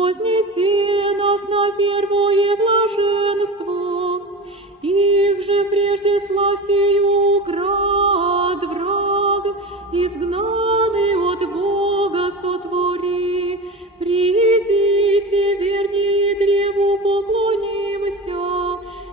вознеси нас на первое блаженство. Их же прежде сласию крат враг, изгнанный от Бога сотвори. Придите, вернее, древу поклонимся,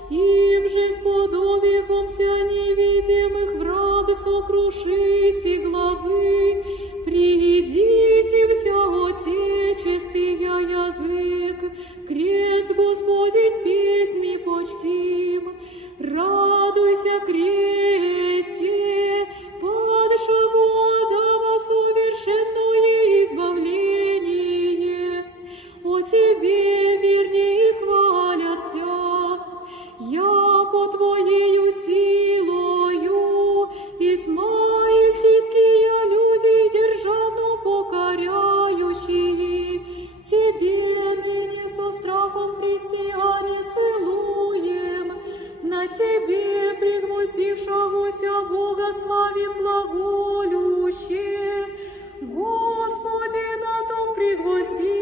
им же сподобихомся невидимых враг сокрушите главы. Придите вся отечествия язык, крест Господень песни почтим. Радуйся, кресте, падшего Адама совершенное избавление. О тебе вернее хвалятся, яко твоею силою измаильтийские люди державно покоряющие. Тебе ныне со страхом христиане целуем, на тебе пригвоздившегося Бога славим глаголюще. Господи, на том пригвозди